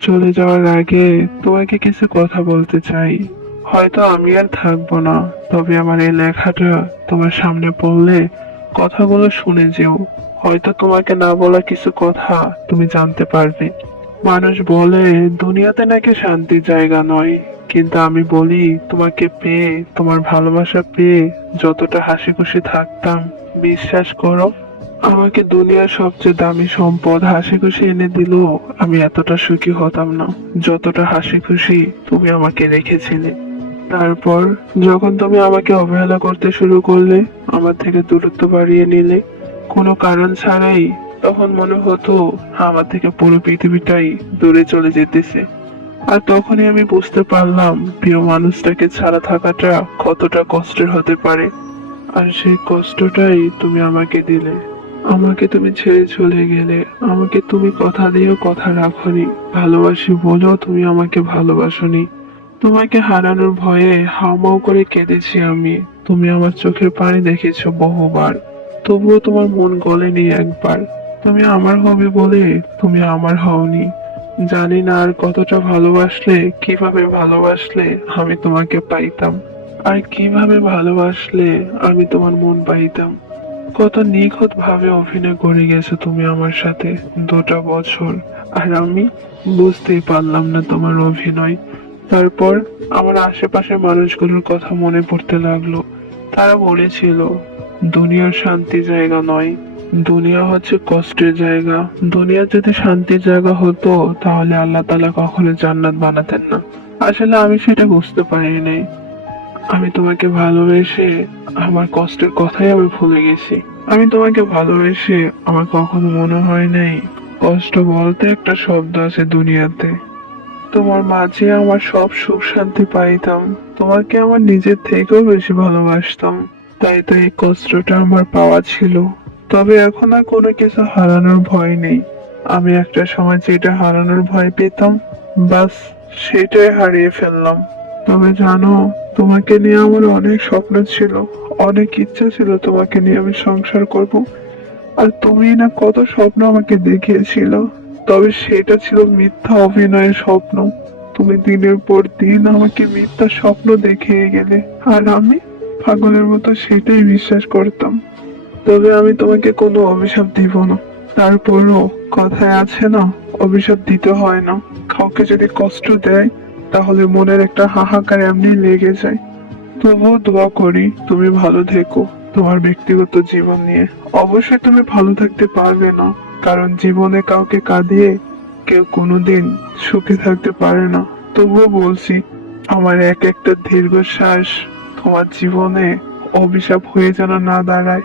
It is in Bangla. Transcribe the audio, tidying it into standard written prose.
চলে যাওয়ার আগে তোমাকে কিছু কথা বলতে চাই। হয়তো আমি আর থাকবো না, তবে আমার এই লেখাটা তোমার সামনে পড়লে কথাগুলো শুনে যেও। হয়তো তোমাকে না বলা কিছু কথা তুমি জানতে পারবে। মানুষ বলে দুনিয়াতে নাকি শান্তির জায়গা নয়, কিন্তু আমি বলি তোমাকে পেয়ে, তোমার ভালোবাসা পেয়ে যতটা হাসি খুশি থাকতাম, বিশ্বাস করো, আমাকে দুনিয়ার সবচেয়ে দামি সম্পদ হাসি খুশি এনে দিলেও আমি এতটা সুখী হতাম না যতটা হাসি খুশি তুমি আমাকে রেখেছিলে। তারপর যখন তুমি আমাকে অবহেলা করতে শুরু করলে, আমার থেকে দূরত্ব বাড়িয়ে নিলে কোনো কারণ ছাড়াই, তখন মনে হতো আমার থেকে পুরো পৃথিবীটাই দূরে চলে যেতেছে। আর তখনই আমি বুঝতে পারলাম প্রিয় মানুষটাকে ছাড়া থাকাটা কতটা কষ্টের হতে পারে। আর সেই কষ্টটাই তুমি আমাকে দিলে। আমাকে তুমি ছেড়ে চলে গেলে, আমাকে তুমি কথা দিয়েও কথা রাখোনি, ভালোবাসি বলেও তুমি আমাকে ভালোবাসোনি। তোমাকে হারানোর ভয়ে হাউমাউ করে কেঁদেছি আমি। তুমি আমার চোখের পানি দেখেছো বহুবার, তবুও তোমার মন গলেনি একবার। তুমি আমার হবে বলে তুমি আমার হওনি। জানি না আর কতটা ভালোবাসলে, কিভাবে ভালোবাসলে আমি তোমাকে পাইতাম, আর কিভাবে ভালোবাসলে আমি তোমার মন পাইতাম। কত নিখুঁত ভাবে অভিনয় করে গেছো তুমি আমার সাথে 2টা বছর, আর আমি বুঝতেই পারলাম না তোমার অভিনয়। তারপর আমার আশেপাশের মানুষগুলোর কথা মনে পড়তে লাগলো। তারা বলেছিল দুনিয়ার শান্তি জায়গা নয়, দুনিয়া হচ্ছে কষ্টের জায়গা। দুনিয়া যদি শান্তির জায়গা হতো তাহলে আল্লাহ তাআলা কখনো জান্নাত বানাতেন না। আসলে আমি সেটা বুঝতে পারিনি। আমি তোমাকে ভালোবেসে আমার কষ্টের কথাই আমি ভুলে গেছি। আমি তোমাকে ভালোবেসে আমার কখনো মনে হয় নাই কষ্ট বলতে একটা শব্দ আছে দুনিয়াতে। তোমার মাঝে আমার সব সুখ শান্তি পাইতাম, তোমাকে আমার নিজের থেকেও বেশি ভালোবাসতাম। তাই তো এই কষ্টটা আমার পাওয়া ছিল। তবে এখন আর কোনো কিছু হারানোর ভয় নেই। আমি একটা সময় যেটা হারানোর ভয় পেতাম, বাস সেটাই হারিয়ে ফেললাম। তবে জানো, তোমাকে নিয়ে আমার অনেক স্বপ্ন ছিল, অনেক ইচ্ছা ছিল তোমাকে নিয়ে আমি সংসার করব। আর তুমি না কত স্বপ্ন আমাকে দেখিয়েছিল, তবে সেটা ছিল মিথ্যা অভিনয়ের স্বপ্ন। তুমি দিনের পর দিন আমাকে মিথ্যা স্বপ্ন দেখিয়ে গেলে, আর আমি পাগলের মতো সেটাই বিশ্বাস করতাম। তবে আমি তোমাকে কোনো অভিশাপ দিব না। তারপরও কথায় আছে না, অভিশাপ দিতে হয় না। কাউকে যদি কষ্ট দেয় তাহলে মনের একটা হাহাকার এমনি লেগে যায়। তবুও দোয়া করি তুমি ভালো থেকো তোমার ব্যক্তিগত জীবন নিয়ে। অবশ্যই তুমি ভালো থাকতে পারবে না, কারণ জীবনে কাউকে কাঁদিয়ে কেউ কোনোদিন সুখে থাকতে পারে না। তবুও বলছি, আমার এক একটা দীর্ঘশ্বাস তোমার জীবনে অভিশাপ হয়ে যেন না দাঁড়ায়।